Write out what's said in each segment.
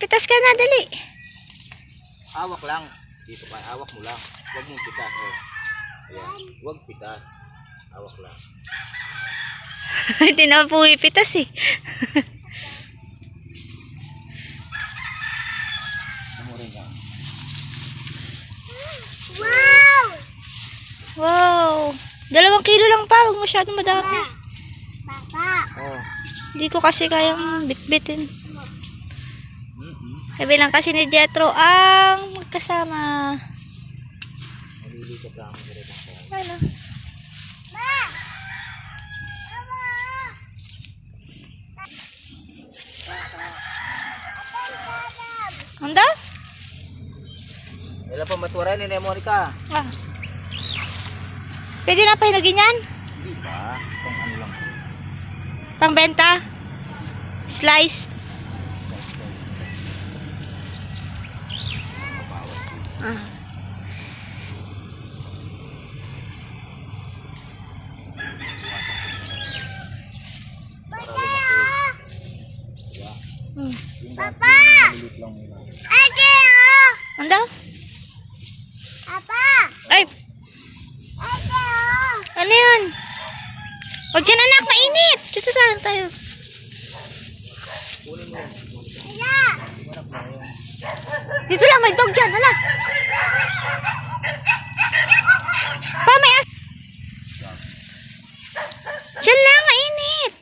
Pitas ka na, dali. Awak lang. Dito ka, awak mo lang. Huwag mong pitas. Oh. Ayan. Huwag pitas. Awak lang. Hindi na po ipitas eh. Tumurin ka. Wow! Dalawang kilo lang pa. Huwag masyadong madami. Oh. Hindi ko kasi kayang bitbitin. Sabi lang kasi ni Jetro ang magkasama. Malilikat lang ako rin. Ano? Anda? Wala pa matuwaran ni Monica. Ah. Pwede na pahinagin yan? Hindi ba? Kung ano lang. Pangbenta? Slice? Ah. Hmm. Papa! Malilit lang nila. Anda? Ay! Ano yun? Huwag dyan anak, mainit! Dito tayo tayo. Dito lang, may dog dyan, hala. Pa, may as... Dyan lang, mainit.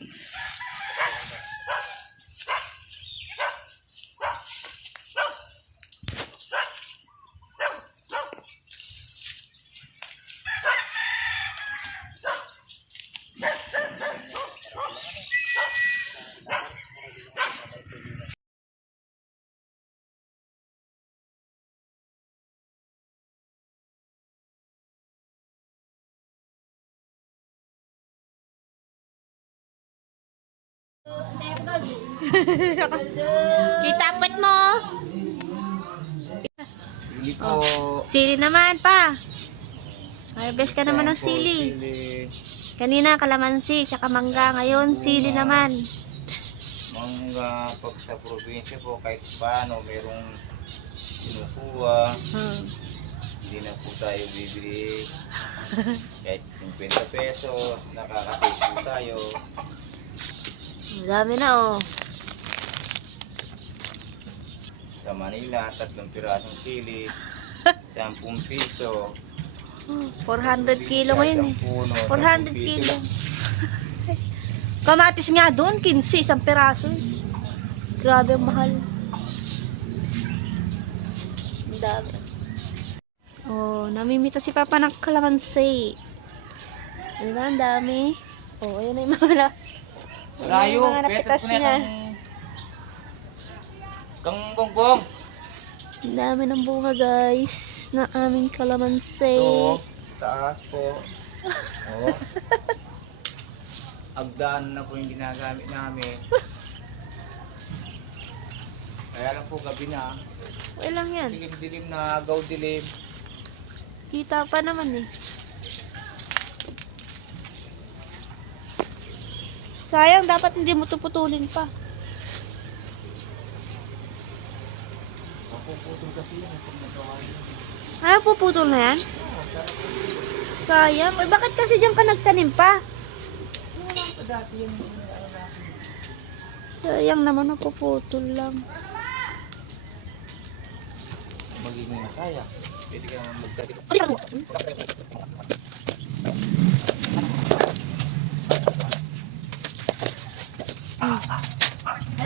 Kita pet mo. Hindi po. Sili naman pa. Harvest ka naman ng sili. Kanina kalamansi, tsaka mangga. Ngayon, sili naman. Mangga pag sa probinsya po kahit paano merong kinukuha. Hmm. Hindi na po tayo bibili. kahit 50 pesos, nakakasave po tayo. Ang dami na oh. Sa Manila, tatlong pirasong sili, 10 piso. Hmm, 400 kilo ngayon eh. Isang puno, 400 10 piso kilo. Kamatis nga doon, 15, isang peraso eh. Grabe ang mahal. Ang dami. Oh, namimita si Papa ng kalamansi. Di ba? Ang dami. Oh, ayan na yung mga yung mga napitas ko na niya. kang... Bongbong. Ang dami ng bunga guys na aming kalamansi. Ito, taas po. Oh. Agdaan na po yung ginagamit namin. Kaya lang po gabi na. Okay lang yan. Dilim-dilim na, agaw dilim. Kita pa naman eh. Sayang, dapat hindi mo ito putulin pa. Mapuputol kasi yun pag nagawa yun. Ah, puputol na yan? Sayang. Eh, bakit kasi diyan ka nagtanim pa? Wala pa dati yung ano. Sayang naman, napuputol lang. Magiging masaya. Pwede ka magtanim.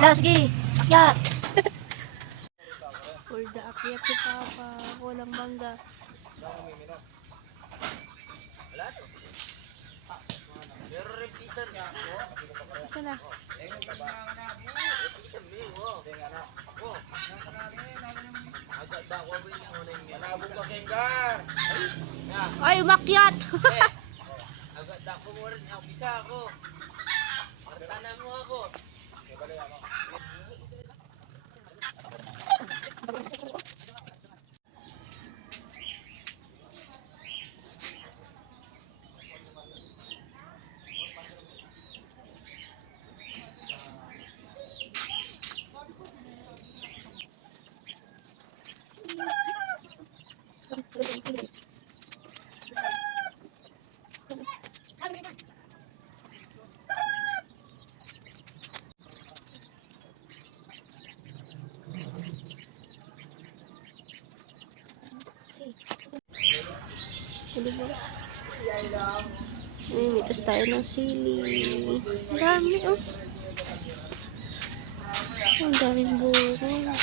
Hala, sige. Akyat. The akyat si Papa. Walang bangga. Isa na. Ay, umakyat. Agad ako mo rin. Bisa ako. Martanan mo ako. Thank you. Diba? Namimitas tayo ng sili. Ang dami, oh. Ang daming bunga.